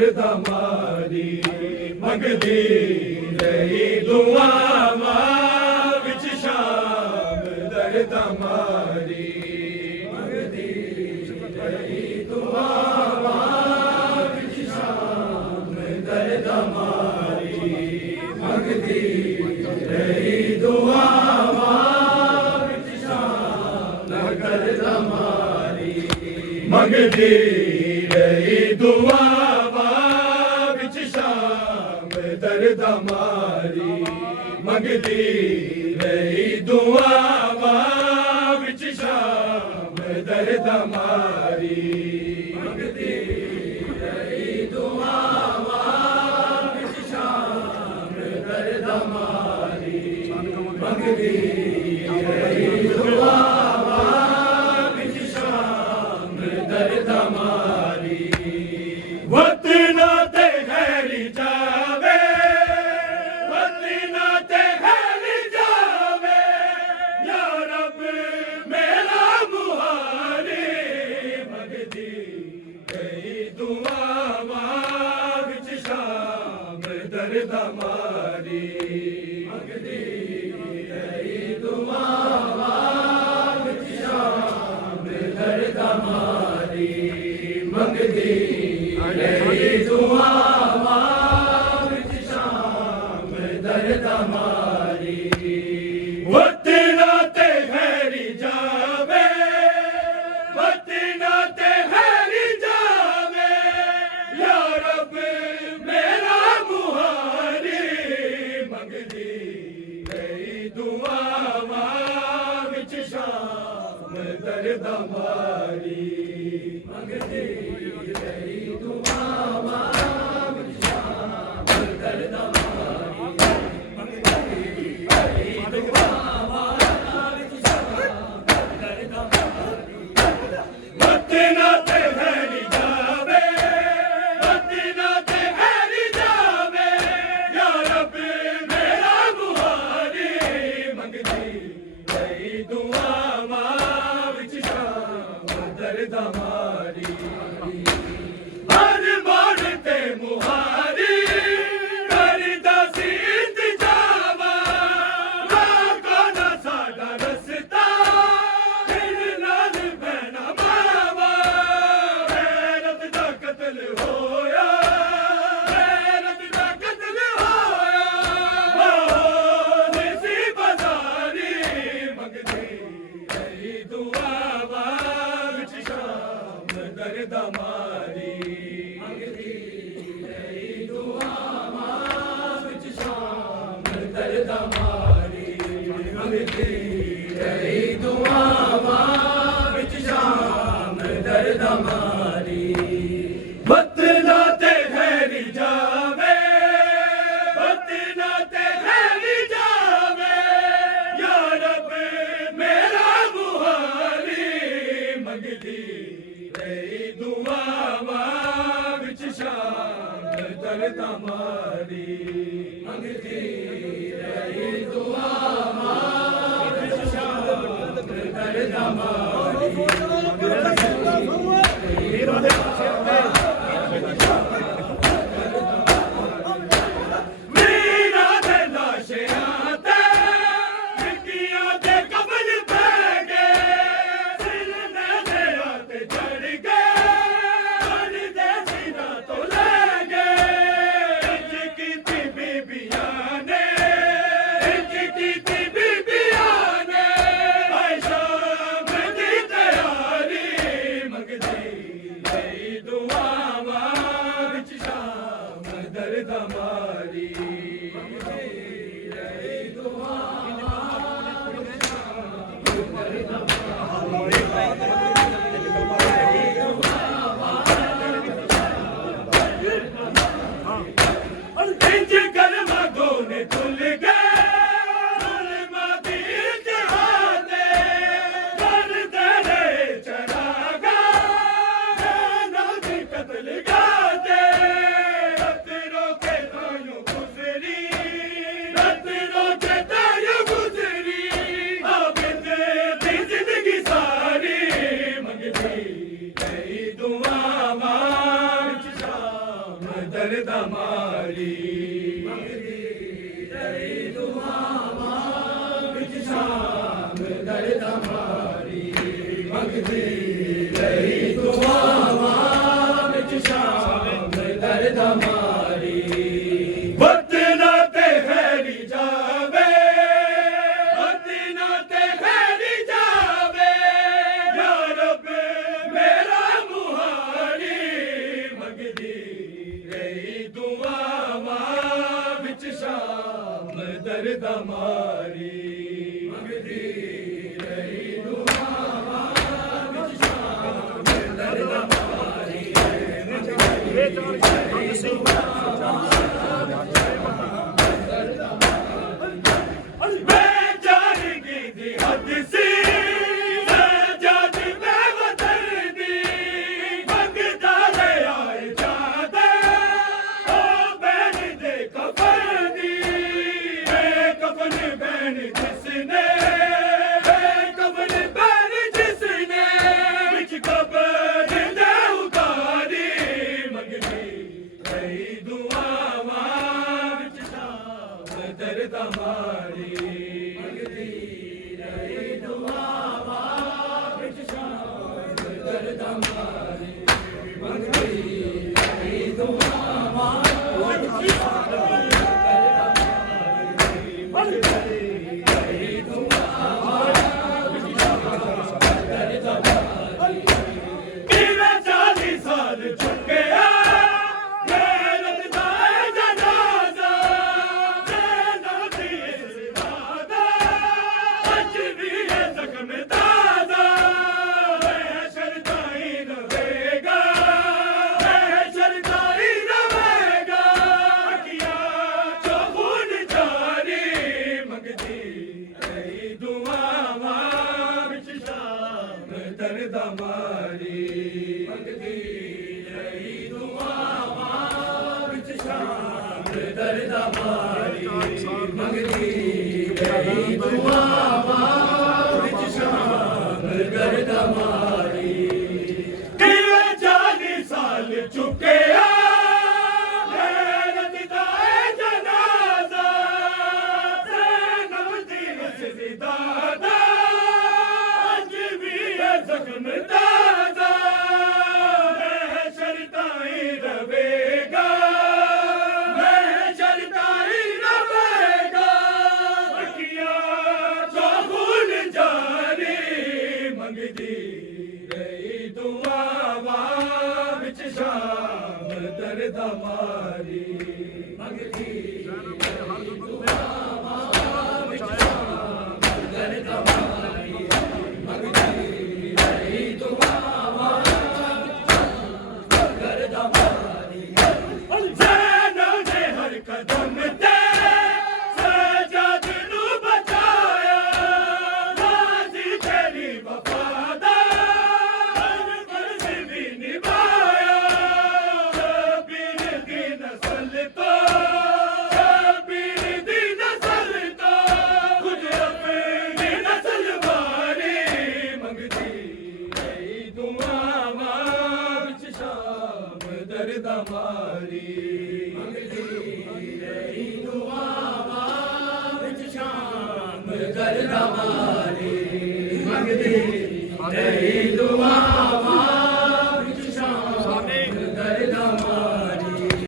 ਦਰਦ ਮਾਰੀ ਮੰਗਦੀ ਰਹੀ ਦੁਆਵਾਂ ਵਿੱਚ ਸ਼ਾਮ ਦਰਦ ਮਾਰੀ ਮੰਗਦੀ ਰਹੀ ਦੁਆਵਾਂ ਵਿੱਚ ਸ਼ਾਮ ਦਰਦ ਮਾਰੀ ਮੰਗਦੀ ਰਹੀ ਦੁਆਵਾਂ ਵਿੱਚ ਸ਼ਾਮ ਦਰਦ ਮਾਰੀ ਮੰਗਦੀ ਰਹੀ ਦੁਆਵਾਂ ਵਿੱਚ ਸ਼ਾਮ ਦਰਦ ਮਾਰੀ ਮੰਗਦੀ ਰਹੀ ਦੁਆਵਾਂ ਵਿੱਚ ਸ਼ਾਮ ਦਰਦ ਮਾਰੀ ਮੰਗਦੀ ਰਹੀ ਦੁਆਵਾਂ ਵਿੱਚ ਸ਼ਾਮ ਦਰਦ ਮਾਰੀ ਮੰਗਦੀ ਰਹੀ ਦੁਆਵਾਂ ਵਿੱਚ ਸ਼ਾਮ ਦਰਦ ਮਾਰੀ ਵਤਨਾਂ ਤੇ ਖੈਰੀ ਜਾਵੇ ਵਤਨਾਂ ਤੇ ਖੈਰੀ ਜਾਵੇ ਯਾ ਰੱਬ ਮੇਰਾ ਮੁਹਾਰੀ ਮੰਗਦੀ ਗਈ ਦੁਆਵਾਂ ਵਿੱਚ ਸ਼ਾਮ ਦਰਦ ਮਾਰੀ ਮੰਗਦੀ ਗਈ ਦੁਆਵਾਂ ਵਿੱਚ ਸ਼ਾਮ ਦਰਦ ਮਾਰੀ ਮੰਗਦੀ ਰਹੀ ਦੁਆਵਾਂ ਵਿੱਚ ਸ਼ਾਮ ਦਰਦ ਮਾਰੀ ਵਤਨਾਂ ਤੇ ਖੈਰੀ ਜਾਵੇ ਵਤਨਾਂ ਤੇ ਖੈਰੀ ਜਾਵੇ ਯਾ ਰੱਬ ਮੇਰਾ ਮੁਹਾਰੀ ਮੰਗਦੀ ਰਹੀ ਦੁਆਵਾਂ ਵਿੱਚ ਸ਼ਾਮ ਦਰਦ ਮਾਰੀ ਮੰਗਦੀ ਰਹੀ ਦੁਆਵਾਂ ਵਿੱਚ ਸ਼ਾਮ ਦਰਦ ਮਾਰੀ ਮੰਗਦੀ ਰਹੀ ਦੁਆਵਾਂ ਵਿੱਚ ਸ਼ਾਮ ਦਰਦ ਮਾਰੀ ਵਤਨਾਂ ਤੇ ਖੈਰੀ ਜਾਵੇ ਵਤਨਾਂ ਤੇ ਖੈਰੀ ਜਾਵੇ ਯਾ ਰੱਬ ਮੇਰਾ ਮੁਹਾਰੀ ਮੰਗਦੀ ਰਹੀ ਦੁਆਵਾਂ ਵਿੱਚ ਸ਼ਾਮ ਦਰਦ ਮਾਰੀ ਹਰ ਮੋੜ ਤੇ ਮੁਹਾਰੀ ਕਰਦਾ ਸੀ ਇੰਤਜ਼ਾਮਾਂ ਲਾਗੋ ਨਾ ਸਾਡਾ ਰਸਤਾ ਦਿਲ ਨਾਲ ਬਹਿਣਾ ਮਾਵਾ ਗੈਰਤ ਦਾ ਕਤਲ ਹੋਇਆ ਗੈਰਤ ਦਾ ਕਤਲ ਹੋਇਆ ਦੇਸੀ ਬਾਜ਼ਾਰੀ ਮੰਗਦੀ ਰਹੀ ਦੁਆਵਾਂ ਵਿੱਚ ਸ਼ਾਮ ਦਰਦ ਮਾਰੀ ਮੰਗਦੀ ਰਹੀ ਦੁਆਵਾਂ ਵਿੱਚ ਸ਼ਾਮ ਦਰਦ ਮਾਰੀ ਮੰਗਦੀ ਰਹੀ ਦੁਆਵਾਂ ਵਿੱਚ ਸ਼ਾਮ ਦਰਦ ਮਾਰੀ ਵਤਨਾਂ ਤੇ ਖੈਰੀ ਜਾਵੇ ਵਤਨਾਂ ਤੇ ਖੈਰੀ ਜਾਵੇ ਯਾ ਰੱਬ ਮੇਰਾ ਮੁਹਾਰੀ ਮੰਗਦੀ ਰਹੀ ਦੁਆਵਾਂ ਵਿੱਚ ਸ਼ਾਮ ਦਰਦ ਮਾਰੀ ਮੰਗਦੀ ਰਹੀ ਦੁਆਵਾਂ ਵਿੱਚ ਸ਼ਾਮ ਦਰਦ ਮਾਰੀ ਮੀਰਾਂ ਦੇ ਲਾਸ਼ਿਆਂ ਤੇ ਮਿੱਟੀਆਂ ਦੇ ਕਬਰ ਪੈ ਗਏ ਸਿਲਨੇ ਦੇ ਹੱਥ ਚੜ ਗਏ ਮਨ ਦੇ ਸੀਨਾ ਤੋਂ ਲੈ ਗਏ ਇੰਜ ਕੀਤੀ ਬੀਬੀਆਂ ਨੇ ਇੰਜ ਕੀਤੀ ਬੀਬੀਆਂ ਨੇ ਹਾਏ ਸ਼ਾਮ ਦੀ ਤਿਆਰੀ ਮੰਗਦੀ ਦਰਦ ਮਾਰੀ ਤੇਰੀ ਦੁਆਵਾਂ ਵਿੱਚ ਸ਼ਾਮ ਦਰਦ ਮਾਰੀ ਮੰਗਦੀ ਤੇਰੀ ਦੁਆਵਾਂ ਵਿੱਚ ਸ਼ਾਮ ਦਰਦ ਮਾਰੀ ਵਤਨਾ ਤੇ ਫੈਰੀ ਜਾਵੇ ਵਤਨਾ ਤੇ ਫੈਰੀ ਜਾਵੇ ਯਾ ਰੱਬ ਮੇਰਾ ਮੁਹਾਰੀ ਮੰਗਦੀ ਰਹੀ ਦੁਆਵਾਂ ਵਿੱਚ ਸ਼ਾਮ ਦਰਦ ਮਾਰੀ ਮੰਗਦੀ ਰਹੀ ਦੁਆਵਾਂ ਵਿੱਚ ਸ਼ਾਮ ਦਰਦ ਮਾਰੀ ਮੈਂ ਜਾਣਗੀ ਦੀ ਹੱਦ ਸੀ ਸਜਾਦ ਮੈਂ ਵਤਨ ਦੀ ਮੰਗਦਾ ਰਿਹਾ ਇਜਾਜ਼ਤ ਉਹ ਬੈਣ ਦੇ ਕਫਨ ਦੀ ਏ ਕਫਨ ਬੈਣ ਜਿਸਨੇ ਏ ਕਫਨ ਬੈਣ ਜਿਸਨੇ ਵਿੱਚ ਕਬਰ ਦੇ ਉਤਾਰੀ ਮੰਗਦੀ ਰਹੀ ਦੁਆਵਾਂ ਵਿੱਚ ਸ਼ਾਮ ਦਰਦ ਮਾਰੀ ਮੰਗਦੀ ਰਹੀ ਦੁਆਵਾਂ ਵਿੱਚ ਸ਼ਾਮ ਦਰਦ ਮਾਰੀ ਮੰਗਦੀ ਰਹੀ ਦੁਆਵਾਂ ਵਿੱਚ ਸ਼ਾਮ ਦਰਦ ਮਾਰੀ ਮੰਗਦੀ ਰਹੀ ਦੁਆਵਾਂ ਵਿੱਚ ਸ਼ਾਮ ਦਰਦ ਮਾਰੀ ਕਿਵੇਂ 40 ਸਾਲ ਚੁੱਕਿਆ ਗੈਰਤ ਦਾ ਜਨਾਜ਼ਾ ਜੈਨਾ ਦੀ ਇਸਰਾਦਾ ਅੱਜ ਵੀ ਇਹ ਜ਼ਖਮ ਤਾਜ਼ਾ ਮਹਿਸ਼ਰ ਤਾਈ ਰਵੇਗਾ ਮਹਿਸ਼ਰ ਤਾਈ ਰਵੇਗਾ ਅੱਖੀਆਂ ਚੋਂ ਖੂਨ ਜਾਰੀ ਮੰਗਦੀ ਰਹੀ ਦੁਆਵਾਂ ਵਿੱਚ ਸ਼ਾਮ ਦਰਦ ਮਾਰੀ ਮੰਗਦੀ ਰਹੀ ਦੁਆਵਾਂ ਵਿੱਚ ਸ਼ਾਮ ਦਰਦ ਮਾਰੀ ਮੰਗਦੀ ਰਹੀ ਦੁਆਵਾਂ ਵਿੱਚ ਸ਼ਾਮ ਦਰਦ ਮਾਰੀ ਕਿਵੇਂ 40 ਸਾਲ ਚੁੱਕਿਆ ਗੈਰਤ ਦਾ ਇਹ ਜਨਾਜ਼ਾ ਜ਼ੈਨਬ ਦੀ ਹਸਦੀ ਦਾ ਅੱਜ ਵੀ ਇਹ ਜ਼ਖਮ ਤਾਜ਼ਾ ਮਹਿਸ਼ਰ ਤਾਈਂ ਰਵੇਗਾ ਮਹਿਸ਼ਰ ਤਾਈਂ ਰਵੇਗਾ ਅੱਖੀਆਂ ਚੋਂ ਖੂਨ ਜਾਰੀ ਮੰਗਦੀ ਰਹੀ ਦੁਆਵਾਂ ਵਿੱਚ ਸ਼ਾਮ ਦਰਦ ਮਾਰੀ ਮੰਗਦੀ ਰਹੀ ਦੁਆਵਾਂ ਵਿੱਚ ਸ਼ਾਮ ਦਰਦ ਮਾਰੀ ਮੰਗਦੀ ਰਹੀ ਦੁਆਵਾਂ ਦਰਦ ਮਾਰੀ ਜ਼ੈਨਬ ਨੇ ਹਰ ਕਦਮ ਤੇ ਸਜਾਦ ਨੂੰ ਬਚਾਇਆ ਰਾਜ਼ੀ ਤੇਰੀ ਵਫਾ ਦਾ ਹਰ ਫਰਜ਼ ਵੀ ਨਿਭਾਇਆ ਸ਼ਬੀਰ ਦੀ ਨਸਲ ਤੋਂ ਸ਼ਬੀਰ ਦੀ ਨਸਲ ਤੋਂ ਖੁਦ ਆਪਣੀ ਨਸਲ ਵਾਰੀ ਮੰਗਦੀ ਰਹੀ ਦੁਆਵਾਂ ਵਿੱਚ ਸ਼ਾਮ ਦਰਦ ਮਾਰੀ ਮੰਗਦੀ ਰਹੀ ਦੁਆਵਾਂ ਵਿੱਚ ਸ਼ਾਮ ਦਰਦ ਮਾਰੀ ਮੰਗਦੀ ਰਹੀ ਦੁਆਵਾਂ